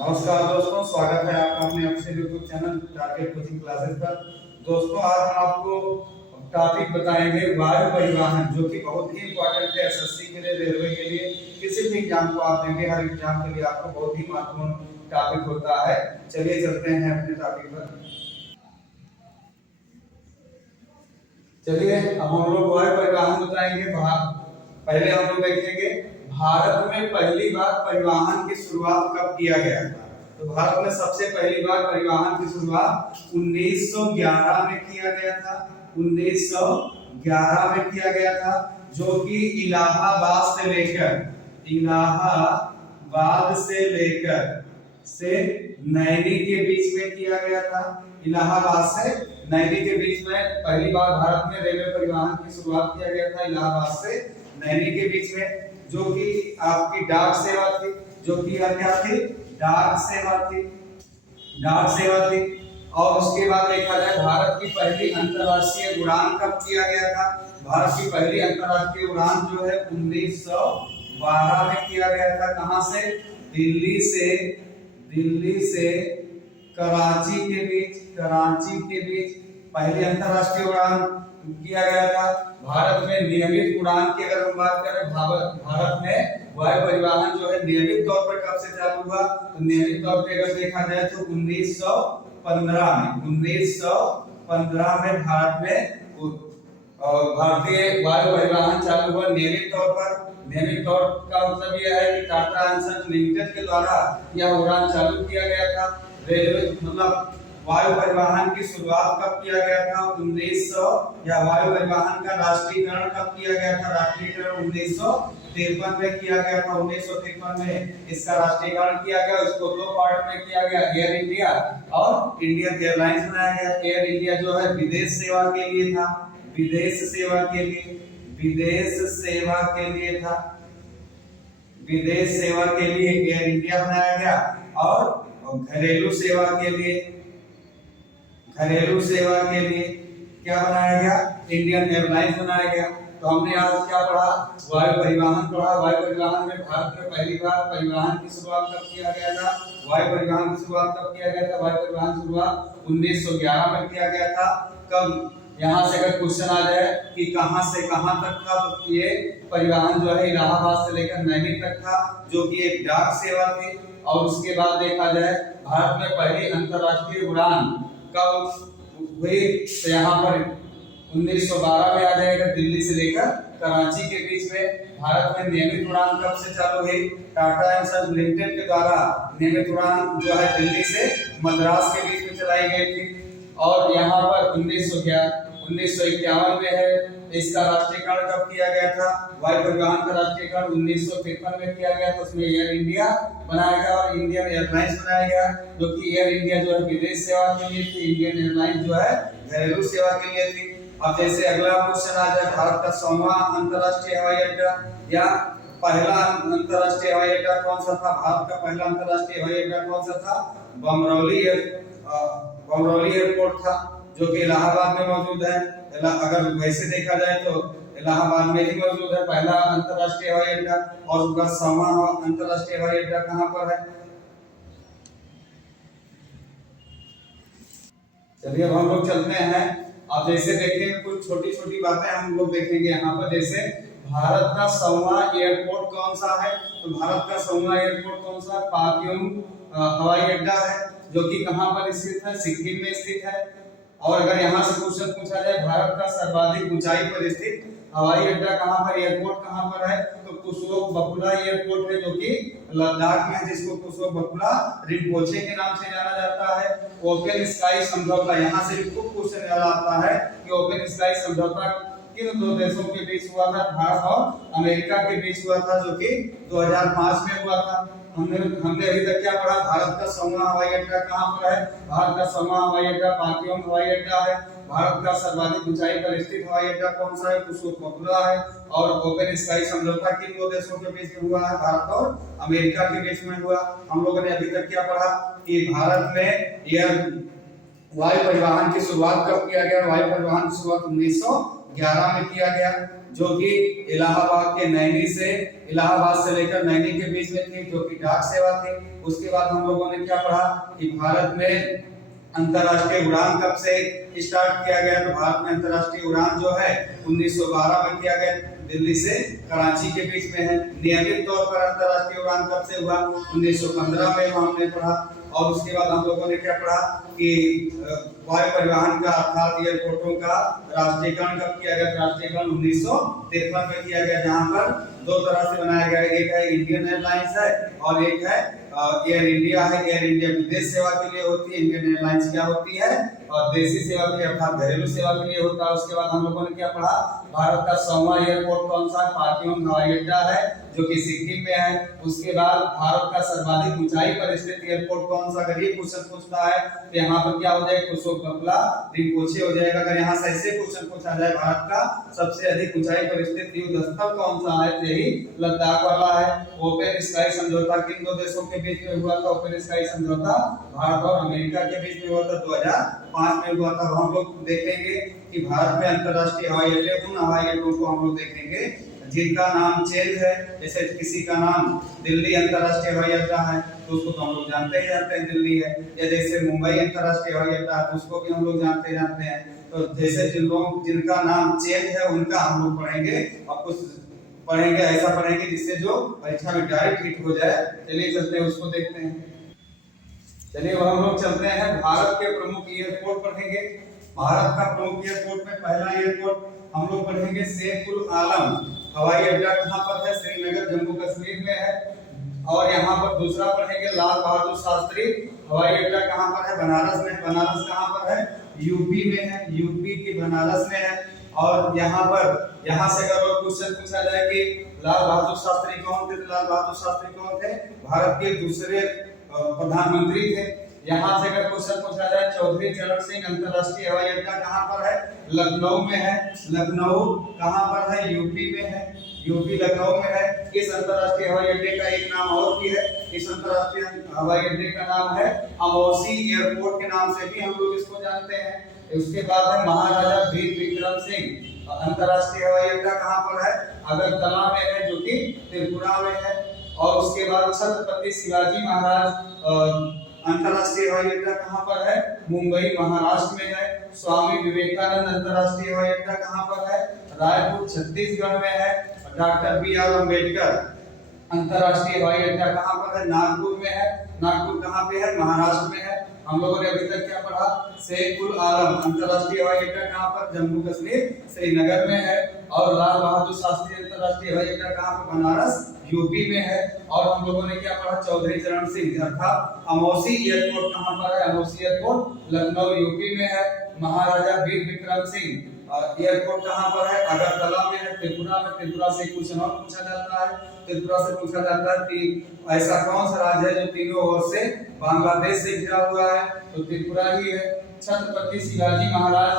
नमस्कार दोस्तों, स्वागत है आपका अपने अपने YouTube channel target coaching classes पर। दोस्तों, आज हम आपको टॉपिक बताएंगे वायु परिवहन, जो कि बहुत ही इंपॉर्टेंट है एसएससी के लिए, रेलवे के लिए, किसी भी एग्जाम को आप देंगे, हर एग्जाम के लिए आपको बहुत ही महत्वपूर्ण टॉपिक होता है। चलिए चलते हैं अपने टॉपिक पर। चलिए अब हम लोग वायु परिवहन बताएंगे। पहले हम लोग देखेंगे भारत में पहली बार परिवहन की शुरुआत कब किया गया था। तो भारत में सबसे पहली बार परिवहन की शुरुआत 1911 में किया गया था। 1911 में किया गया था, जो कि इलाहाबाद से नैनी के बीच में किया गया था। इलाहाबाद से नैनी के बीच में पहली बार भारत में रेलवे परिवहन की शुरुआत किया गया था, इलाहाबाद से नैनी के बीच में, जो कि आपकी डाक सेवा थी, जो कि क्या थी, डाक सेवा थी। और उसके बाद देखा जाए भारत की पहली अंतरराष्ट्रीय उड़ान कब किया गया था। भारत की पहली अंतरराष्ट्रीय उड़ान जो है 1912 में किया गया था। कहां से? दिल्ली से कराची के बीच पहली अंतरराष्ट्रीय उड़ान किया गया था। भारत में नियमित उड़ान की अगर हम बात करें, भारत में वायु परिवहन जो है नियमित तौर पर कब से चालू हुआ, तो नियमित तौर पर अगर देखा जाए तो 1915 में भारत में भारतीय वायु परिवहन चालू हुआ नियमित तौर पर। नियमित तौर का मतलब यह है कि टाटा एंड सन्स लिमिटेड के द्वारा यह उड़ान चालू किया गया था। रेलवे मतलब वायु परिवहन की शुरुआत कब किया गया था? 1900 या वायु परिवहन का राष्ट्रीयकरण कब किया गया था? राष्ट्रीयकरण 1953 में किया गया था। 1953 में इसका राष्ट्रीयकरण किया गया। उसको दो पार्ट में किया गया, एयर इंडिया और इंडियन एयरलाइंस बनाया गया। एयर इंडिया जो है विदेश सेवा के लिए था, विदेश सेवा के लिए एयर इंडिया बनाया गया। और घरेलू सेवा के लिए क्या बनाया गया? इंडियन एयरलाइंस बनाया गया। तो हमने आज क्या पढ़ा? वायु परिवहन पढ़ा। वायु परिवहन में भारत में पहली बार परिवहन की शुरुआत कब किया गया था? वायु परिवहन की शुरुआत कब किया गया था? वायु परिवहन शुरुआत 1911 में किया गया था। कब? यहाँ से अगर क्वेश्चन आ जाए कि कहां से कहां तक था, तो ये परिवहन जो है इलाहाबाद से लेकर नैनी तक था, जो कि एक डाक सेवा थी। और उसके बाद देखा जाए भारत में पहली अंतरराष्ट्रीय उड़ान कब हुई, तो यहाँ पर 1912 में आ जाएगा। दिल्ली से लेकर कराची के बीच में भारत में नियमित उड़ान कब से चालू हुई? टाटा एंड सन्स लिमिटेड के द्वारा नियमित उड़ान जो है दिल्ली से मद्रास के बीच में चलाई गई थी। और यहाँ पर 1951 में है, इसका राष्ट्रीयकरण कब किया गया था? वायु परिवहन का राष्ट्रीयकरण 1953 में किया गया था। उसमें एयर इंडिया बनाया गया और इंडियन एयरलाइंस बनाया गया, जो कि एयर इंडिया जो है विदेश सेवा के लिए थी, इंडियन एयरलाइंस जो है घरेलू सेवा के लिए थी। अब जैसे अगला क्वेश्चन आ जाए, भारत का 100वां अंतरराष्ट्रीय हवाई अड्डा या पहला अंतरराष्ट्रीय हवाई अड्डा कौन सा था? भारत का पहला अंतरराष्ट्रीय हवाई अड्डा कौन सा था? बमरौली एयरपोर्ट था, जो कि इलाहाबाद में मौजूद है। अगर वैसे देखा जाए तो इलाहाबाद में ही मौजूद है पहला अंतरराष्ट्रीय हवाई अड्डा। और उसका 100वां अंतरराष्ट्रीय हवाई अड्डा कहां पर है? चलिए अब हम लोग चलते हैं। अब जैसे देखेंगे कुछ छोटी छोटी बातें हम लोग देखेंगे यहाँ पर। जैसे भारत का 100वां एयरपोर्ट कौन सा है? तो भारत का 100वां एयरपोर्ट कौन सा? पाक्योंग हवाई अड्डा है, जो कि कहां पर स्थित है? सिक्किम में स्थित है। और अगर यहाँ से क्वेश्चन पूछा जाए भारत का सर्वाधिक ऊंचाई पर स्थित हवाई अड्डा कहां पर, एयरपोर्ट कहां पर है? तो कुशोक बकुला एयरपोर्ट है, जो कि लद्दाख में, जिसको कुशोक बकुला रिम्पोचे के नाम से जाना जाता है। ओपन स्काई समझौता, यहाँ से भी खूब क्वेश्चन आता है कि ओपन स्काई समझौता किन दो देशों के बीच हुआ था? भारत और अमेरिका के बीच हुआ था, जो कि 2005 में हुआ था। हमने अभी तक क्या पढ़ा? भारत का 100वां हवाई अड्डा कहां पर है? भारत का 100वां हवाई अड्डा पाक्योंग हवाई अड्डा है। भारत का सर्वाधिक ऊंचाई पर स्थित हवाई अड्डा कौन सा है? कुशोक बकुला है। और ओपन स्काई समझौता किन दो देशों के बीच में हुआ है? भारत और अमेरिका के बीच में हुआ। हम लोगों ने अभी तक क्या पढ़ा कि भारत में वायु परिवहन की शुरुआत कब किया गया? वायु परिवहन की शुरुआत 1911 में किया गया, जो कि इलाहाबाद से लेकर नैनी के बीच में थी, जो कि डाक सेवा थी। उसके बाद हम लोगों ने क्या पढ़ा कि भारत में अंतरराष्ट्रीय उड़ान कब से स्टार्ट किया गया। तो भारत में अंतरराष्ट्रीय उड़ान जो है 1912 में किया गया, दिल्ली से कराची के बीच में है। नियमित तौर पर अंतरराष्ट्रीय उड़ान कब से हुआ, 1915 में हमने पढ़ा। और उसके बाद हम लोगों ने क्या पढ़ा कि वायु परिवहन का अर्थात एयरपोर्टों का राष्ट्रीयकरण कब किया गया। राष्ट्रीयकरण 1953 में किया गया, जहां पर दो तरह से बनाया गया, एक है इंडियन एयरलाइंस है और एक है एयर इंडिया है। एयर इंडिया विदेश सेवा के लिए होती है, इंडियन एयरलाइंस क्या होती है और देशी सेवा के लिए अर्थात घरेलू सेवा के लिए होता है। उसके बाद हम लोगों ने क्या पढ़ा, भारत का 100वां एयरपोर्ट कौन सा, पाक्योंग हवाई अड्डा है जो कि सिक्किम में है। उसके बाद भारत का सर्वाधिक ऊंचाई पर स्थित एयरपोर्ट कौन सा, अगर ये क्वेश्चन पूछता है तो यहाँ पर क्या हो जाएगा, कुशोक बकुला रिम्पोचे हो जाएगा। अगर यहाँ से ऐसे क्वेश्चन पूछा जाए भारत का सबसे अधिक ऊंचाई पर स्थित युद्ध स्थल कौन सा है, तो यही लद्दाख वाला है। ओपन स्काई समझौता किन दो देशों के बीच में हुआ था, ओपन स्काई समझौता भारत और अमेरिका के बीच में हुआ था, 2005 में हुआ था। हम लोग देखेंगे कि भारत में अंतरराष्ट्रीय हवाई अड्डे, उन हवाई अड्डों को हम लोग देखेंगे जिनका नाम चेंज है। जैसे किसी का नाम दिल्ली अंतरराष्ट्रीय हवाई अड्डा है तो उसको तो हम लोग जानते हैं दिल्ली है, या जैसे मुंबई अंतरराष्ट्रीय हवाई अड्डा है तो उसको भी हम लोग जानते हैं। तो जैसे जिनका नाम चेंज है उनका हम लोग पढ़ेंगे और कुछ पढ़ेंगे, ऐसा पढ़ेंगे जिससे जो परीक्षा में डायरेक्ट हिट हो जाए। चलिए चलते हैं, उसको देखते हैं। चलिए हम लोग चलते हैं, भारत के प्रमुख एयरपोर्ट पढ़ेंगे। भारत का प्रमुख एयरपोर्ट में पहला एयरपोर्ट हम लोग पढ़ेंगे शेख उल आलम हवाई अड्डा, कहां पर है, श्रीनगर जम्मू कश्मीर में है। और यहाँ पर दूसरा पढ़ेंगे लाल बहादुर शास्त्री हवाई अड्डा, कहां पर है, बनारस में। बनारस कहां पर है, यूपी में है, यूपी के बनारस में है। और यहाँ से अगर और क्वेश्चन पूछा जाए कि लाल बहादुर शास्त्री कौन थे, तो लाल बहादुर शास्त्री कौन थे, भारत के दूसरे प्रधानमंत्री थे। यहाँ से अगर क्वेश्चन पूछा जाए चौधरी चरण सिंह अंतरराष्ट्रीय हवाई अड्डा कहाँ पर है, लखनऊ में है। लखनऊ कहाँ पर है, यूपी में है, यूपी लखनऊ में है। इस अंतरराष्ट्रीय हवाई अड्डे का एक नाम और भी है, इस अंतरराष्ट्रीय हवाई अड्डे का नाम है अमौसी एयरपोर्ट के नाम से भी हम लोग इसको जानते हैं। उसके बाद है महाराजा वीर विक्रम सिंह अंतरराष्ट्रीय हवाई अड्डा, कहाँ पर है, अगरतला में है जो कि त्रिपुरा में है। और उसके बाद छत्रपति शिवाजी महाराज अंतरराष्ट्रीय हवाई अड्डा कहां पर है, मुंबई महाराष्ट्र में है। स्वामी विवेकानंद अंतरराष्ट्रीय हवाई अड्डा कहां पर है, रायपुर छत्तीसगढ़ में है। Doctor B R. अम्बेडकर अंतरराष्ट्रीय हवाई अड्डा कहां पर है, नागपुर में है। नागपुर कहां पे है, महाराष्ट्र में है। हम लोगों ने अभी तक क्या पढ़ा, शेख उल आलम अंतरराष्ट्रीय हवाई अड्डा कहां पर, जम्मू कश्मीर श्रीनगर में है। और लाल बहादुर शास्त्री अंतरराष्ट्रीय हवाई अड्डा कहां पर, बनारस यूपी में है। और हम लोगों ने क्या पढ़ा, चौधरी चरण सिंह अर्थात अमौसी एयरपोर्ट कहां पर है, अमौसी एयरपोर्ट लखनऊ यूपी में है। महाराजा वीर विक्रम सिंह एयरपोर्ट कहां पर है, अगरतला में है, त्रिपुरा में। त्रिपुरा से क्वेश्चन और पूछा जाता है, त्रिपुरा से पूछा जाता है कि ऐसा कौन सा राज्य है जो तीनों ओर से बांग्लादेश से घिरा हुआ है, तो त्रिपुरा ही है। छत्रपति शिवाजी महाराज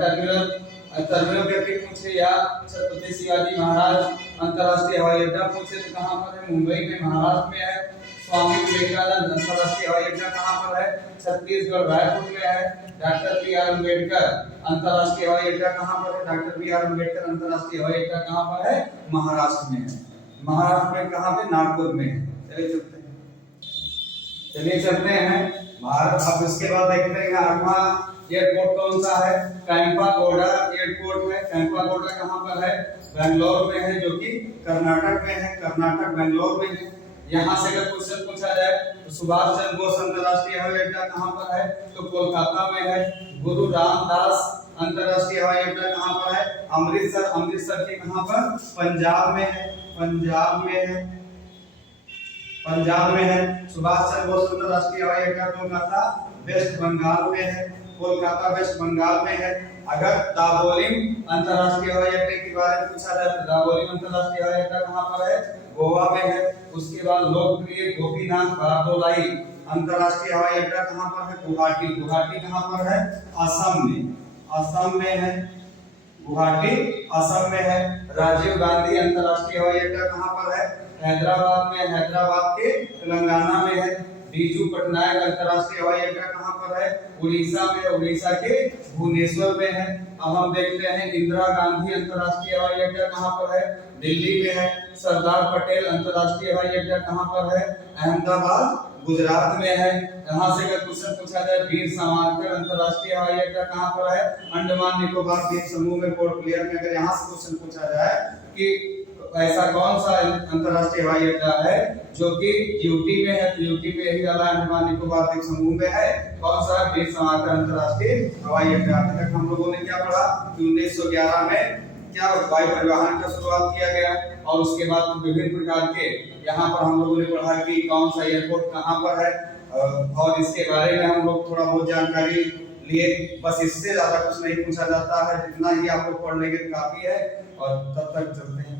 टर्मिनल करके पूछे या छत्रपति शिवाजी महाराज अंतरराष्ट्रीय हवाई अड्डा पूछे तो कहां पर है, मुंबई में महाराष्ट्र में है। स्वामी विवेकानंद अंतरराष्ट्रीय हवाई अड्डा कहां पर है, छत्तीसगढ़ रायपुर में है। Doctor B R. अम्बेडकर अंतरराष्ट्रीय हवाई अड्डा कहां पर है, डॉक्टर बी.आर. अम्बेडकर अंतरराष्ट्रीय हवाई अड्डा कहां पर है, महाराष्ट्र में है। महाराष्ट्र में कहां पे, नागपुर में। चलिए चलते हैं भारत। अब इसके बाद देखते हैं आठवां एयरपोर्ट कौन सा है, कैंपागोडा एयरपोर्ट है। कैंपागोडा कहां पर है, बेंगलोर में है जो कि कर्नाटक में है। कर्नाटक बेंगलोर में है। यहाँ से अगर क्वेश्चन पूछा जाए तो सुभाष चंद्र बोस अंतरराष्ट्रीय हवाई अड्डा कहां पर है, तो कोलकाता में है। गुरु रामदास अंतरराष्ट्रीय हवाई अड्डा कहां पर है, अमृतसर। अमृतसर के कहां पर, पंजाब में है, पंजाब में है, पंजाब में है। सुभाष चंद्र बोस अंतरराष्ट्रीय हवाई अड्डा कोलकाता वेस्ट बंगाल में है, कोलकाता वेस्ट बंगाल में है। अगर दाबोलिम अंतरराष्ट्रीय हवाई अड्डे के बारे में पूछा जाए तो दाबोलिम अंतरराष्ट्रीय हवाई अड्डा कहां पर है, गोवा में है। उसके बाद लोकप्रिय गोपीनाथ बारदोलाई अंतरराष्ट्रीय हवाई अड्डा कहां पर है, गुवाहाटी। गुवाहाटी कहां पर है, असम में, असम में है। गुवाहाटी असम में है। राजीव गांधी अंतरराष्ट्रीय हवाई अड्डा कहां पर है, हैदराबाद में। हैदराबाद के तेलंगाना में है। बीजू पटनायक अंतरराष्ट्रीय हवाई अड्डा कहां पर है, उड़ीसा में। उड़ीसा के भुवनेश्वर में है। अब हम देखते हैं इंदिरा गांधी अंतरराष्ट्रीय हवाई अड्डा कहां पर है, दिल्ली में है। सरदार पटेल अंतरराष्ट्रीय हवाई अड्डा कहां पर है, अहमदाबाद गुजरात में है। यहाँ से अगर क्वेश्चन पूछा जाए वीर सावरकर अंतरराष्ट्रीय हवाई अड्डा कहाँ पर है, अंडमान निकोबार द्वीप समूह में, पोर्ट ब्लेयर में। अगर यहाँ से क्वेश्चन पूछा जाए कि ऐसा कौन सा अंतरराष्ट्रीय हवाई अड्डा है जो कि यूटी में है, तो यूटी में ही वाला अंडमान निकोबार द्वीप समूह में है। कौन सा? वीर सावरकर अंतरराष्ट्रीय हवाई अड्डा। अभी तक हम लोगों ने क्या पढ़ा कि 1911 में क्या वायु परिवहन का शुरुआत किया गया, और उसके बाद विभिन्न प्रकार के यहाँ पर हम लोगों ने पढ़ा कि कौन सा एयरपोर्ट कहाँ पर है, और इसके बारे में हम लोग थोड़ा बहुत जानकारी लिए। बस इससे ज्यादा कुछ नहीं पूछा जाता है, इतना ही आपको पढ़ने के काफी है। और तब तक चलते हैं।